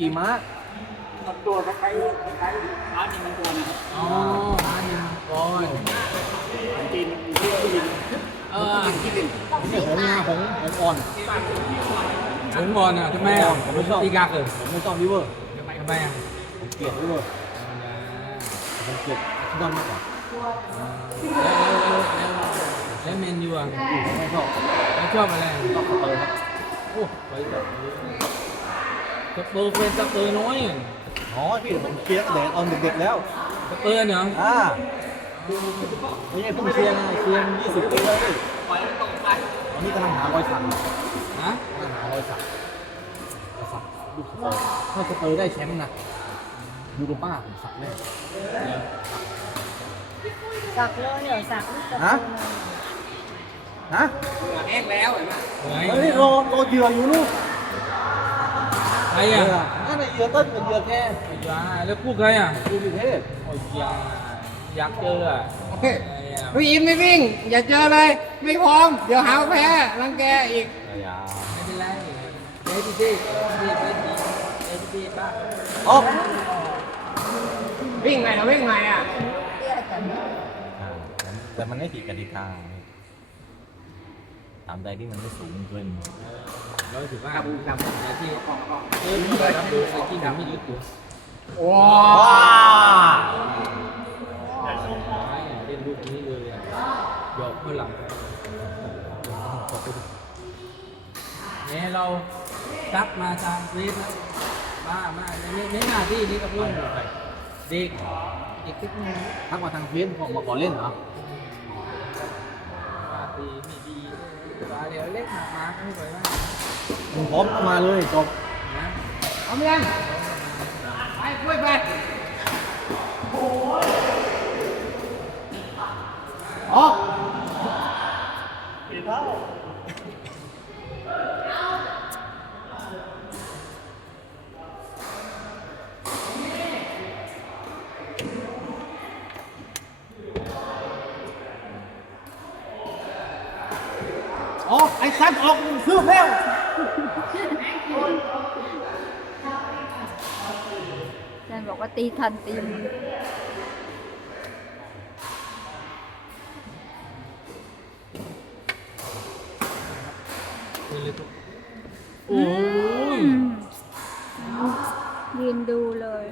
กี่ม้าตัวคล้ายๆคล้ายๆอาร์ตมังกรนะครับอ๋ออันนี้มังกรของจีนที่ผู้หญิงเออที่ดินนี่หงนะหงหงอ่อนหงอ่อนอะทำไมอะผมไม่ชอบอีกากเลยผมไม่ชอบริเวอร์ทำไมอะผมเกลียดริเวอร์ผมเกลียดที่ดอนมากกว่าแล้วเมนยูอะไม่ชอบไม่ชอบอะไรชอบสเปอร์ครับโอ้ไปแบบ สเปอร์เป็นสเปอร์น้อยอะอ๋อพี่ผมเชียร์ตั้งแต่ตอนเด็กๆแล้ว สเปอร์เนาะอ่าไม่ใช่เพิ่งเชียร์นะเชียร์ยี่สิบปีแล้วพี่ตอนนี้กำลังหารอยสักอยู่ฮะกำลังหารอยสักรอยสักลูกสเปอร์ถ้าสเปอร์ได้แชมป์นะยูโรป้าผมสักแน่สักเลยเหรอสักลูกกระฮะโปรงเลยฮะแห้งแล้วเห็นไหมเฮ้ยรอรอเหยื่ออยู่ลูกใค รเหยื่อะอนั่นแหละเหยื่อต้นกับเหยื่อแค่ไอ้ยาแล้วคู่ใครอะดูพิเทพโอ้ยยาอยากเจออะพี่อินไม่วิ่ง อย่าเจอเลย ไม่พร้อม เดี๋ยวหาว่าแพ้รังแกอีกอย่าไม่เป็นไรเอพีดีเอพีดีเอพีดีป้าอ๋อวิ่งไงเราวิ่งไงอะเตี้ยจังอ่าแต่มันไม่ผิดกติกาตามใดที่มันไม่สูงเกินเราถือว่าแต่ที่เออที่ครับดูไอ้ที่ทำให้ยึดตัวโอ้ว้าเล่นลูกนี้เลยอะหยอกเพื่อหลังเนี่ยเราซักมาทางเฟซแล้วบ้ามากในในหน้าที่นี้กับเพื่อนเด็กเด็กทุกคนทักมาทางเฟซบอกมาขอเล่นเหรอว่าตีไม่ดีว่า เดี๋ยวเล็กหนักมาไม่ไหวว่ามึงพร้อมก็มาเลยจบนะเอาเมียนไปคุยไปออก ออกไอ้ซัดออกมึงซื้อแล้วอาจารย์บอกว่าตีทันตีมือโอ้ยอืมยืนดูเลย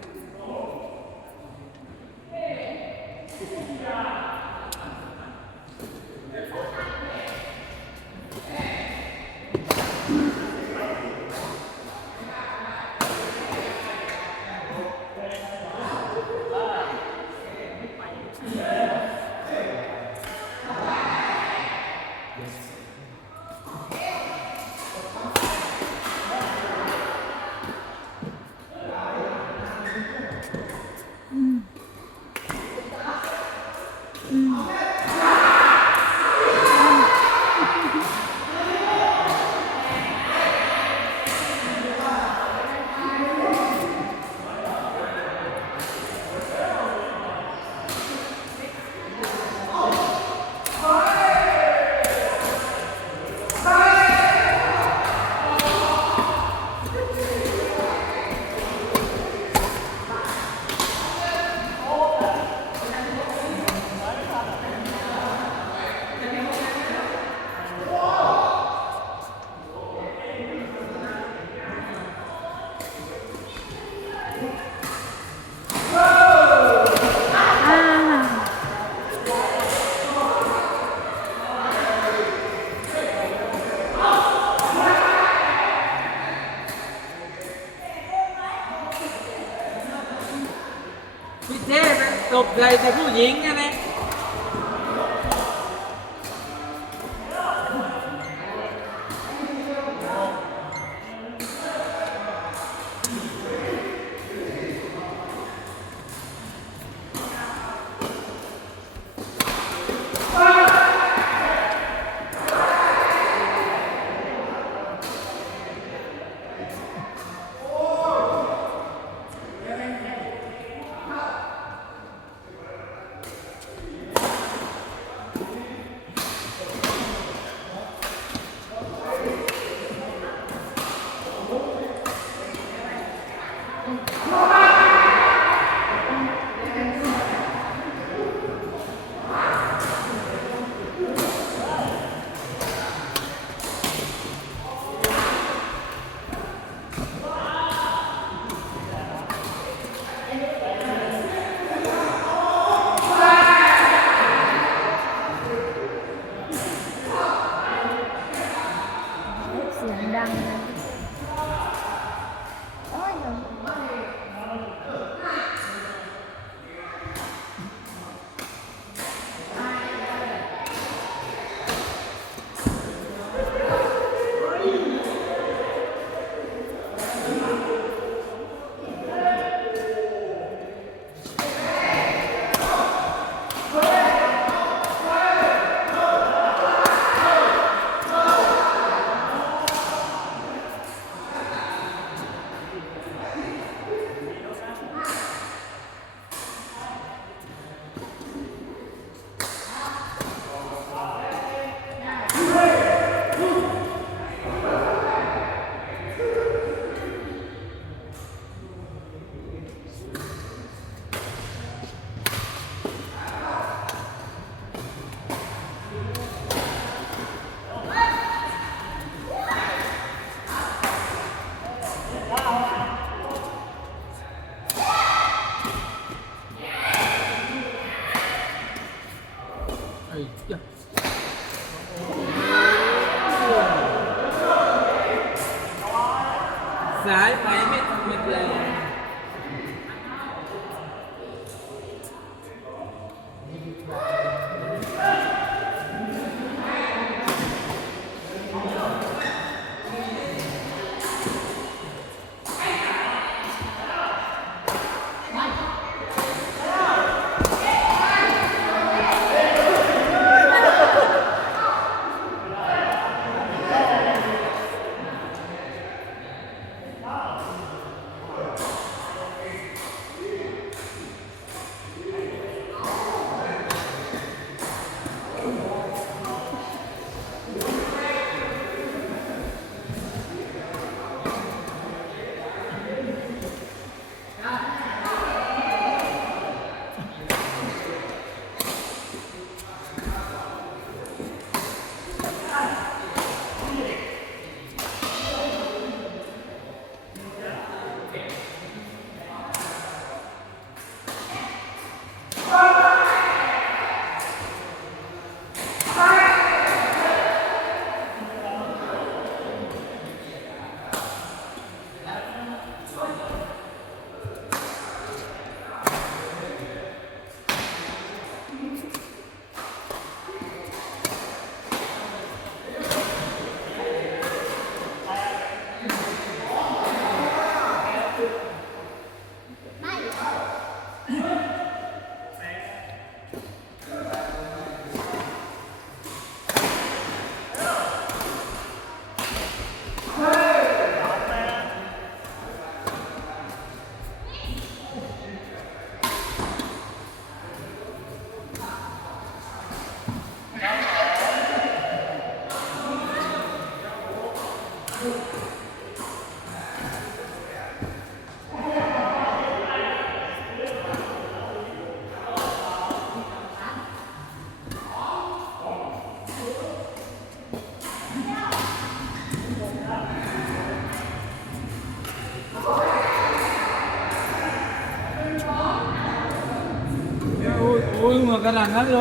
บไหลแต่ผู้หญิงไงนะ ไอ้เหี้ยสายไปไม่ธรรมดาโอ้ยโอ้ยเหมือนขนาดนั้นเลย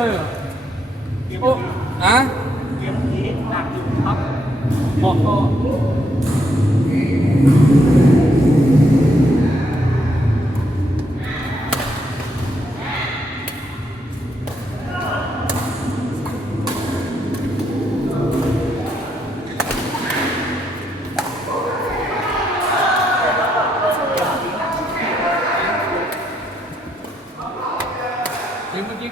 เหรอโอ้อะเกมนี้ห 好。